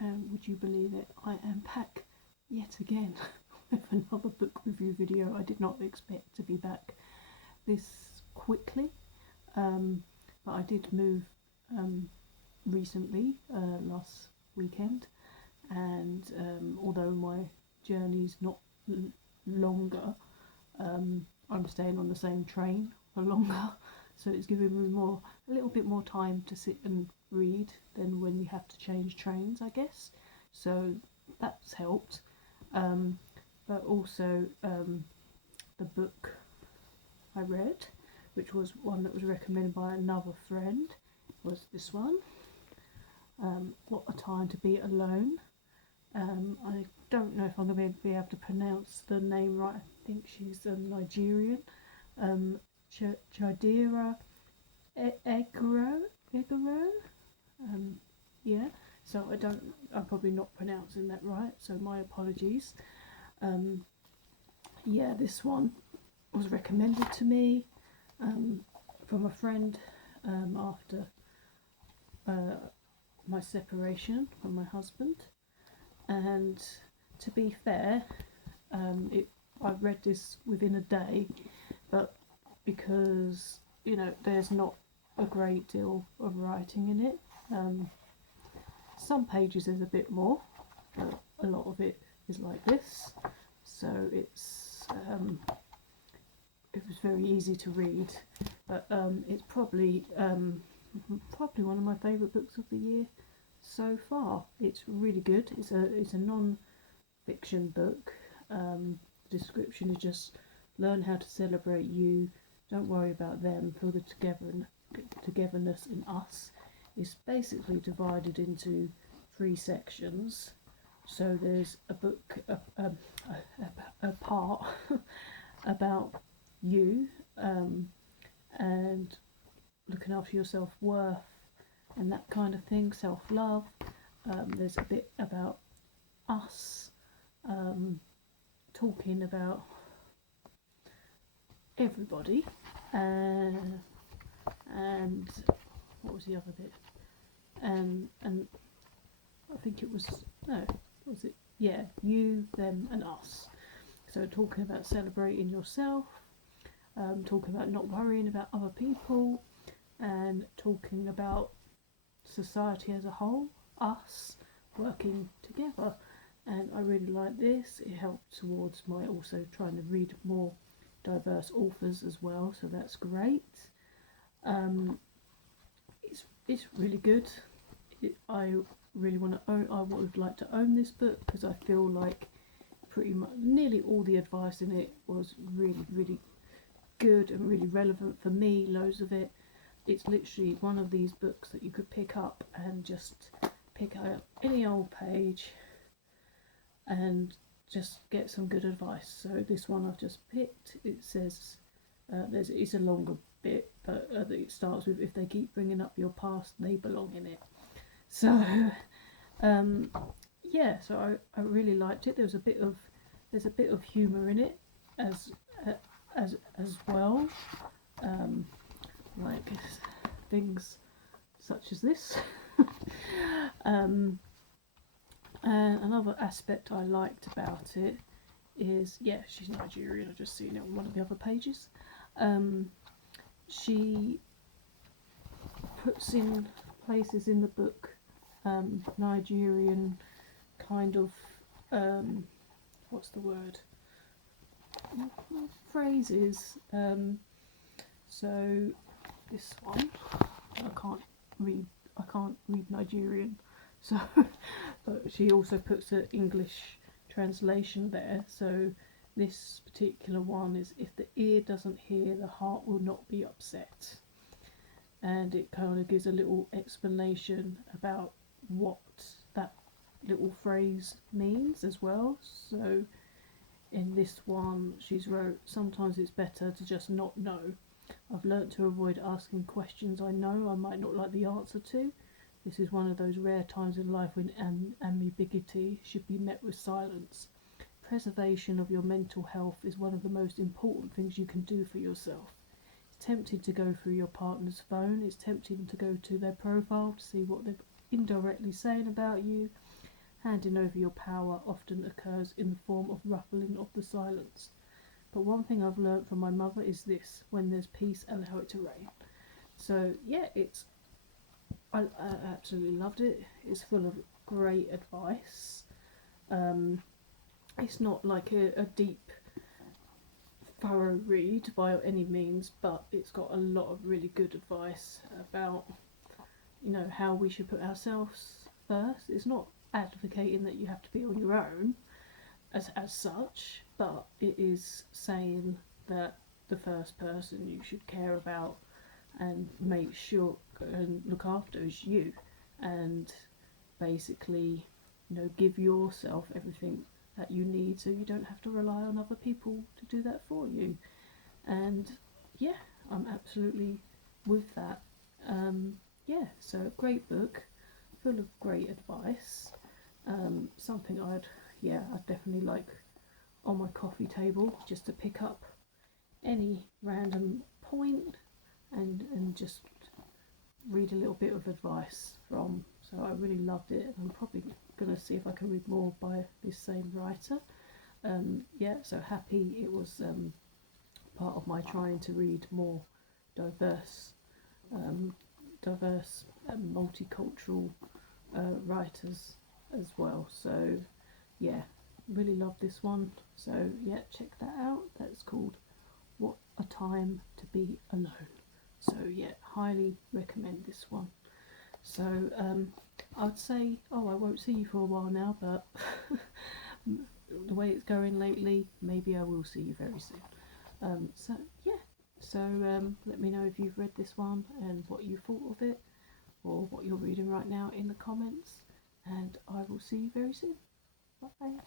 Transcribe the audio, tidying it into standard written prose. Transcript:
and would you believe it, I am back yet again with another book review video. I did not expect to be back this quickly, but I did move recently, last weekend, and although my journey's not longer, I'm staying on the same train for longer, so it's giving me a little bit more time to sit and read than when you have to change trains, I guess. So that's helped. But also the book I read, which was one that was recommended by another friend, was this one. What a Time to Be Alone. I don't know if I'm going to be able to pronounce the name right. I think she's Nigerian. Chidera eggerue. Yeah. So I'm probably not pronouncing that right. So my apologies. Yeah, this one was recommended to me from a friend after my separation from my husband, and to be fair, I read this within a day, but because there's not a great deal of writing in it, some pages there's a bit more, but a lot of it is like this, so it was very easy to read, but it's probably one of my favourite books of the year so far. It's really good. It's a non-fiction book. The description is just: learn how to celebrate you, don't worry about them, feel the togetherness in us. It's basically divided into 3 sections. So there's a book, a part about you, and looking after your self-worth and that kind of thing, self-love. There's a bit about us, talking about everybody, and what was the other bit? And I think it was, no, was it? Yeah, you, them and us. So talking about celebrating yourself, talking about not worrying about other people, and talking about society as a whole, us working together. And I really like this. It helped towards my also trying to read more diverse authors as well, so that's great. It's really good. I really want to own. I would like to own this book because I feel like pretty much nearly all the advice in it was really good and really relevant for me. Loads of it. It's literally one of these books that you could pick up and just pick up any old page and just get some good advice. So this one I've just picked, it says it's a longer bit, but it starts with: if they keep bringing up your past, they belong in it. So yeah, so I really liked it. There's a bit of humour in it as well, like things such as this. And another aspect I liked about it is, yeah, she's Nigerian. I've just seen it on one of the other pages. She puts in places in the book Nigerian kind of what's the word? Phrases. So this one, I can't read Nigerian, so but she also puts an English translation there. So this particular one is: if the ear doesn't hear, the heart will not be upset. And it kind of gives a little explanation about what that little phrase means as well. So in this one she's wrote: sometimes it's better to just not know. I've learnt to avoid asking questions I know I might not like the answer to. This is one of those rare times in life when ambiguity should be met with silence. Preservation of your mental health is one of the most important things you can do for yourself. It's tempting to go through your partner's phone. It's tempting to go to their profile to see what they've indirectly saying about you. Handing over your power often occurs in the form of ruffling of the silence. But one thing I've learnt from my mother is this: when there's peace, allow it to reign. So yeah, I absolutely loved it. It's full of great advice. Um, it's not like a deep, thorough read by any means, but it's got a lot of really good advice about, you know, how we should put ourselves first. It's not advocating that you have to be on your own as such, but it is saying that the first person you should care about and make sure and look after is you, and basically, you know, give yourself everything that you need so you don't have to rely on other people to do that for you. And yeah, I'm absolutely with that. Yeah, so great book, full of great advice. Something I'd definitely like on my coffee table, just to pick up any random point and just read a little bit of advice from. So I really loved it. I'm probably going to see if I can read more by this same writer. Yeah, so happy it was part of my trying to read more diverse, um, multicultural writers as well. So yeah, really love this one. So yeah, check that out. That's called What a Time to Be Alone. So yeah, highly recommend this one. So I'd say, oh, I won't see you for a while now, but the way it's going lately, maybe I will see you very soon. So yeah, so let me know if you've read this one and what you thought of it, or what you're reading right now in the comments, and I will see you very soon. Bye.